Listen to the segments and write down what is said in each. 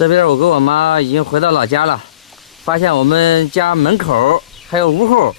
这边我跟我妈已经回到老家了，发现我们家门口还有屋后，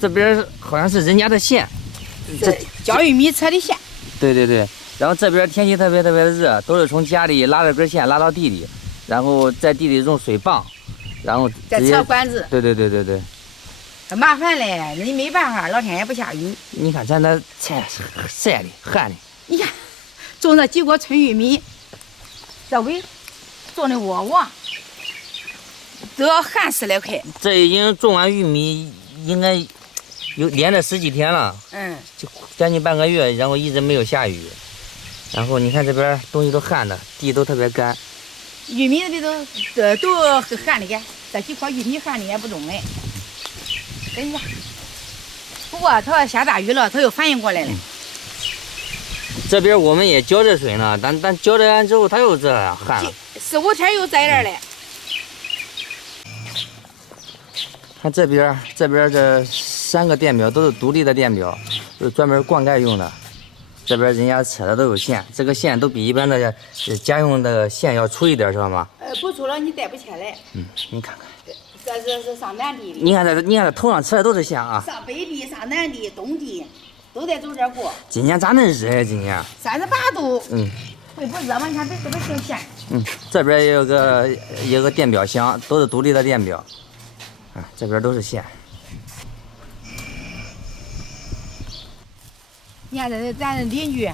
这边好像是人家的线，这浇玉米扯的线。对对对，然后这边天气特别的热，都是从家里拉着根线拉到地里，然后在地里用水泵，然后再扯管子。对对对对对。麻烦嘞，你没办法，老天爷不下雨。你看咱那菜晒的旱的，你看种了几锅春玉米，这尾种的窝窝都要旱死了快。这已经种完玉米，应该有连着10几天了，就将近半个月，然后一直没有下雨。然后你看这边东西都旱的，地都特别干。玉米的都旱的干，这几棵玉米旱的也不中嘞。跟你讲，不过它要下大雨了，它又反应过来了。这边我们也浇着水呢，但浇着完之后它又这样旱了。4、5天又在这儿嘞。看这边这3个电表都是独立的电表，都是专门灌溉用的。这边人家扯的都有线，这个线都比一般的家用的线要粗一点，知道吗？不粗了你带不起来。你看看。这是上南地的。你看这头上扯的都是线啊。上北地、上南地、东地，都得走这儿过。今年咋能热呀？今年38度。会不热吗？你看这边挺线。这边也有个电表箱，都是独立的电表。啊，这边都是线。你看这咱邻居，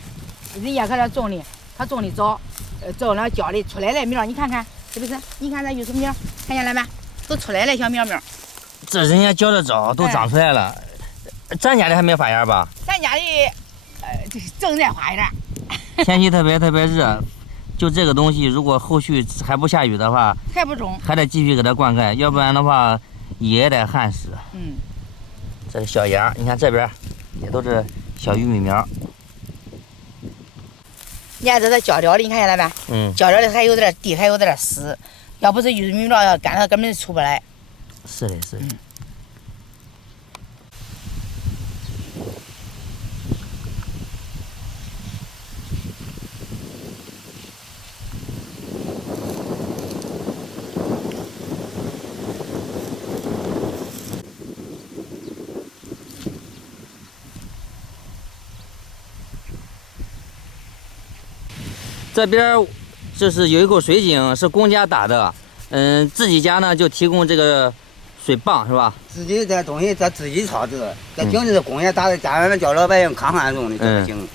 人家搁这种的，他种的早，种了浇的出来了苗，你看看是不是？你看这玉树苗，看见了没？都出来了小苗苗。这人家浇的早，都长出来了。咱家的还没发芽吧？咱家的正在发芽。天气特别热，就这个东西，如果后续还不下雨的话，还不种，还得继续给它灌溉，要不然的话也得旱死。这是小芽，你看这边也都是小玉米苗。你看这浇掉的，你看见了没？浇掉的还有点地，还有点湿。要不是玉米苗要干，它根本出不来。是的，是的。这边就是有一口水井，是公家打的，自己家呢就提供这个水泵，是吧？自己这东西咱自己操作，这井是公家打的，家里面叫老百姓看看用的这个井。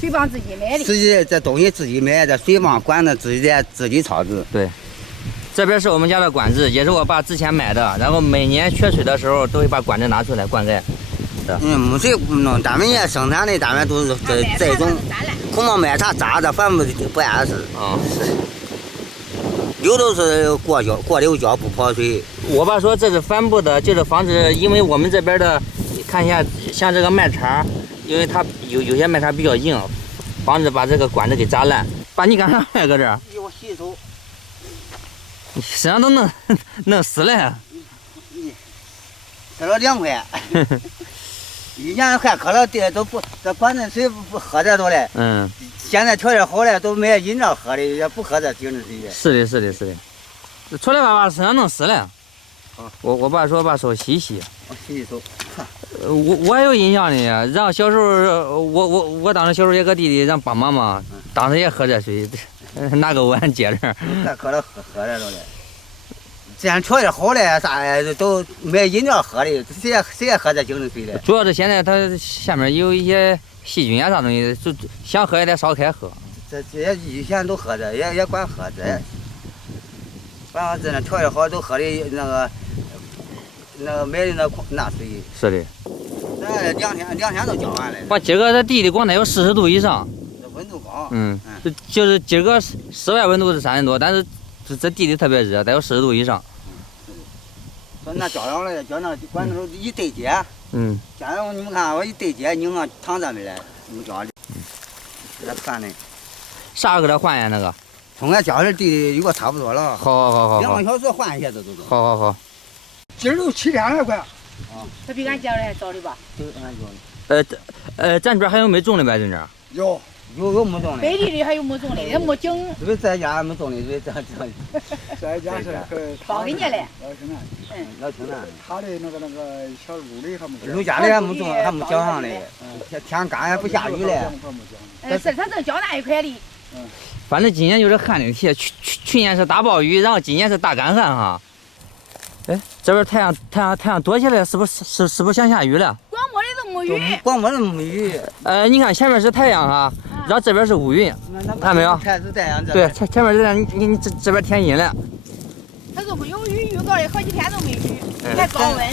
水泵自己买的。自己这东西自己买，这水泵管子自己操作。对，这边是我们家的管子，也是我爸之前买的，然后每年缺水的时候都会把管子拿出来灌溉。没谁弄，咱们也生产的，咱们都是这种，恐怕买啥渣子，反正不碍事。有都是过流胶不跑水。我爸说这是帆布的，就是防止，因为我们这边的，看一下，像这个麦茬，因为它有些麦茬比较硬，防止把这个管子给扎烂。爸，你干啥呀？搁这儿？我洗手。你身上都弄湿了。这凉快。以前还喝了的都不，这管子水不喝的多嘞。现在条件好了，都买饮料喝的，也不喝这井里水的。是的。出来把身上弄湿了。我爸说把手洗一洗。我洗手。我还有印象呢，让小时候我当时小时候也搁地里让帮忙嘛，当时也喝这水，拿个碗接着。还喝了喝的多嘞。这样条件好嘞，啥都买饮料喝的，谁也喝这井里水的。主要是现在它下面有一些细菌啊啥东西，就想喝也得烧开喝。这些以前都喝这，也管喝这，反正这条件好都喝的那个买的那水。是的。咱两天都浇完了。我今个这地里光得有40度以上。这温度高。就是今个室外温度是30多，但是这地里特别热，得有40度以上。说那浇上了，浇那管子一对接。加上你们看，我一对接拧上躺这边来，你们浇的。这看的。啥给它换呀？那个？从俺浇的地里有个差不多了。好。2个小时换一下都。好。今儿都7天了快。他比俺家的还早的吧？对，俺浇的。咱这边还有没种的呗？这有。有没种的，北地里还有没种的，那没茎，所以在家没种的，所以这在家是包给你嘞。老挺难。他的那个小路的还没有家里还没种，还没浇上嘞，天干还不下雨嘞。是他正浇那一块的。反正今年就是旱的天，去年是大暴雨，然后今年是大干旱哈。哎，这边太阳躲起来，是不是想下雨了？光摸的都没雨。光摸的没雨。你看前面是太阳哈，然后这边是乌云，看没有？全是太阳。对，前面你这边天阴了。他说没有雨预告的，好几天都没雨，还高温。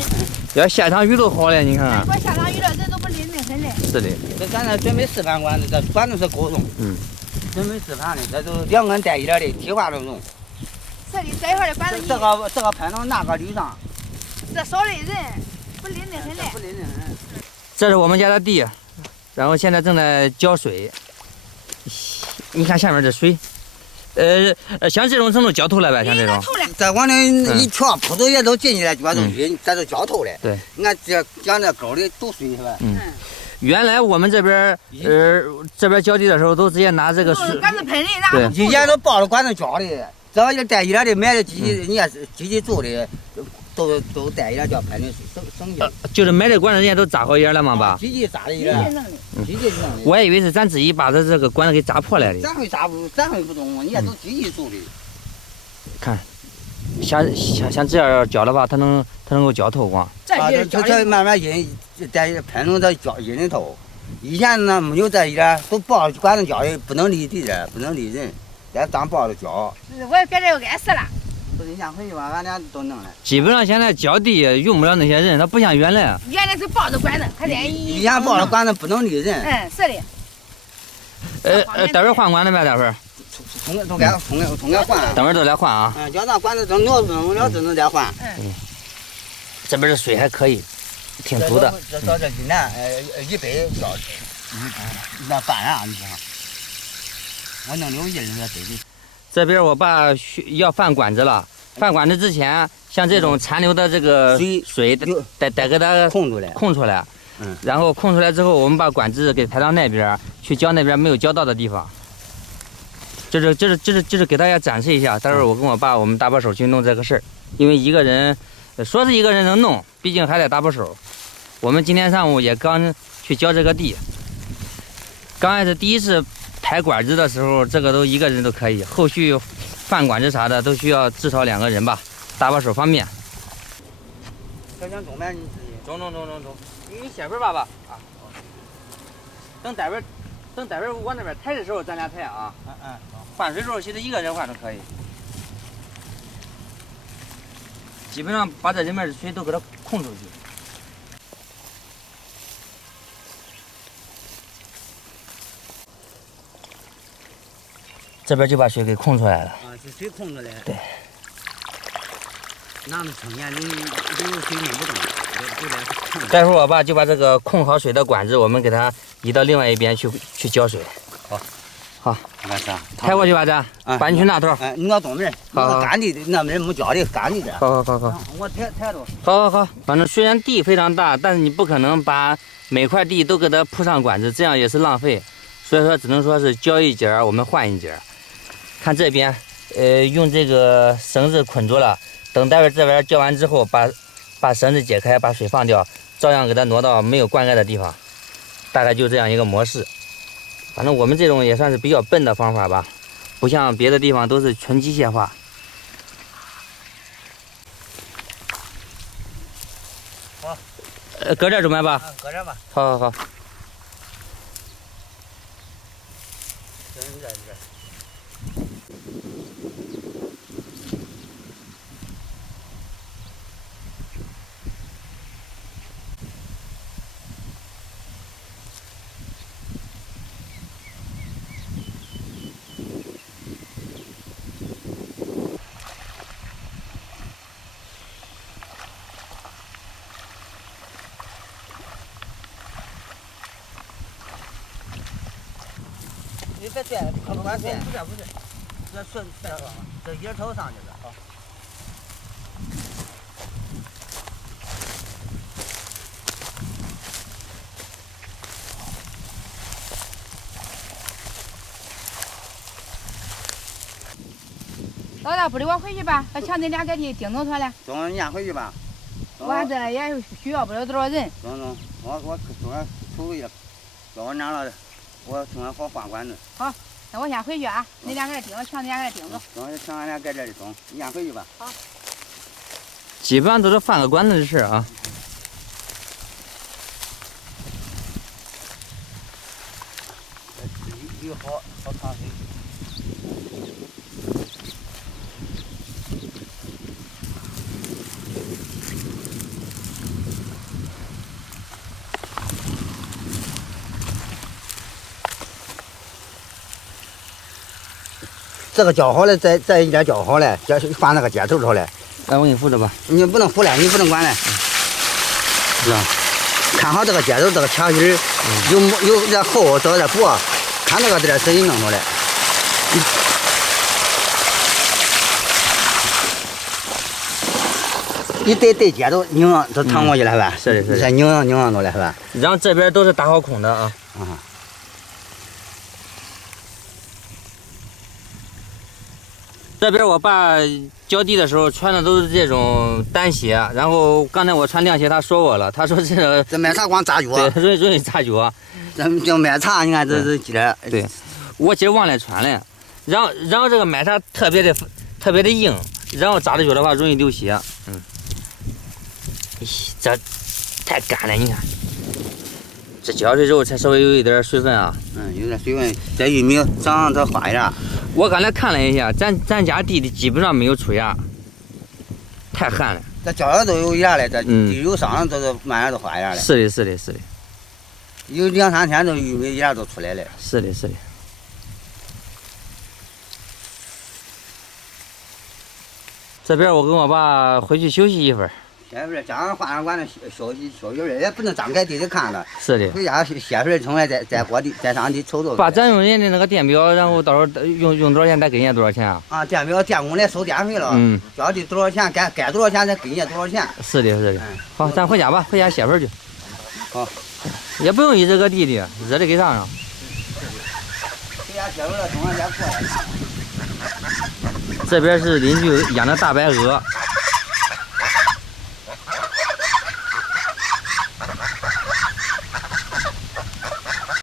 要下场雨都好了，你看看。光下场雨了，人都不淋得很嘞。是的。这咱这准备示范管子，这管子是够用。准备示范的，这都两根带一点的，提花都用。这里这一块的管子，这个喷到那个绿上。这少的人不淋得很嘞。不淋得很。这是我们家的地，然后现在正在浇水。你看下面这水，像这种程度浇透了呗，像这种。再往那一跳，铺子也都进去了，全都匀，这都浇透了。对。你看这讲这沟里都水是吧？原来我们这边这边浇地的时候都直接拿这个水管子喷的，然后以前都抱着管子浇的，只要一带一点的买的机器，人家是机器做的，都带一点叫喷的，省劲。就是买的管子人家都扎好一点了嘛吧？机器扎的一点，机器弄的。我还以为是咱自己把这个管子给扎破了的。咱会不懂，人家都机器做的。看，像这样要浇的话，它能够浇透光。这慢慢引，在喷到这浇引里头。以前呢没有这一点，都抱着管子浇的，不能离地的，不能离人，咱当抱着浇。我也觉得要挨死了。不是你想回去吧，俺俩都弄了。基本上现在浇地用不了那些人，它不像原来。原来是抱着管子，他这以前抱着管子不能离人。是的。待会儿换管子呗，待会儿。都该换。等会儿都来换啊。叫那管子都弄不了，只能再换。这边的水还可以，挺足的。这到这一年100浇那半啊，你想，我弄留意了对的。这边我爸要翻管子了，翻管子之前，像这种残留的这个水得给它空出来。然后空出来之后，我们把管子给抬到那边去浇那边没有浇到的地方。就是给大家展示一下，待会儿我跟我爸我们搭把手去弄这个事儿，因为一个人说是一个人能弄，毕竟还得搭把手。我们今天上午也刚去浇这个地，刚开始第一次抬管子的时候，这个都一个人都可以，后续翻管子啥的都需要至少2个人吧，搭把手方便。小想中呗，你自己中，你先边爸爸啊。等待会儿往那边抬的时候，咱俩抬啊。换水时候其实一个人换都可以。基本上把这里面的水都给它控出去。这边就把水给控出来了。这水控出来。对。拿着撑眼，你有水弄不动，待会儿我爸就把这个控好水的管子，我们给它移到另外一边去浇水。好，抬过去吧，这，把你去那头。你那东边，好，干的那边没浇的，干的这。好。我抬着。好，反正虽然地非常大，但是你不可能把每块地都给它铺上管子，这样也是浪费。所以说，只能说是浇一节我们换一节。看这边，用这个绳子捆住了，等待会这边浇完之后，把绳子解开，把水放掉，照样给它挪到没有灌溉的地方。大概就这样一个模式。反正我们这种也算是比较笨的方法吧，不像别的地方都是纯机械化。好，搁这儿准备吧。搁这吧。好。你别拽，可不敢拽。不是，这顺这叶头上去了。好。老大不的，我回去吧，把墙那俩盖地钉弄出来。中你先回去吧。我这也需要不了多少人。中，我中间出去了，要我娘了，我中间好换管子。好，那我先回去啊，那俩盖钉，墙那俩盖钉子。中墙那俩盖这里中，你先回去吧。好。基本上都是换个管子的事啊。有好长水。这个浇好了，再一点浇好了，放那个接头上来。来，我给你扶着吧。你不能扶了，你不能管了，是吧？看好这个接头，这个墙芯儿，有点厚，找点薄，看这个点自己弄出来。你对接头拧上，都趟过去了是吧？是的，是的。再拧上着了是吧？然后这边都是打好孔的啊。啊。这边我爸浇地的时候穿的都是这种单鞋，然后刚才我穿凉鞋，他说我了，他说这买茶光扎脚，对，容易扎脚。咱叫买茶，你看这今儿，对，我今儿忘了穿了，然后这个买茶特别的硬，然后扎着脚的话容易流血。这太干了，你看，这浇的肉才稍微有一点水分啊。有点水分，这玉米长得花一点。我刚才看了一下，咱家地里基本上没有出芽，太旱了。这浇了都有芽了，这地有伤都是慢慢都花芽了。是的，是的，是的。有2、3天，这玉米芽都出来了。是的，是的。这边我跟我爸回去休息一会儿。现在家长换上管子休息，也不能张开地里看着。是的。回家歇水冲来，再过地，再上地瞅瞅。爸，咱用人家那个电表，然后到时候用多少钱，再给人家多少钱啊？啊，电表电工来收电费了。交的多少钱，该多少钱再给人家多少钱。是的，是的。好，咱回家吧，回家歇会儿去。好。也不用一直搁地里，热的给上上。回家歇会儿了，中午再过来。这边是邻居养的大白鹅。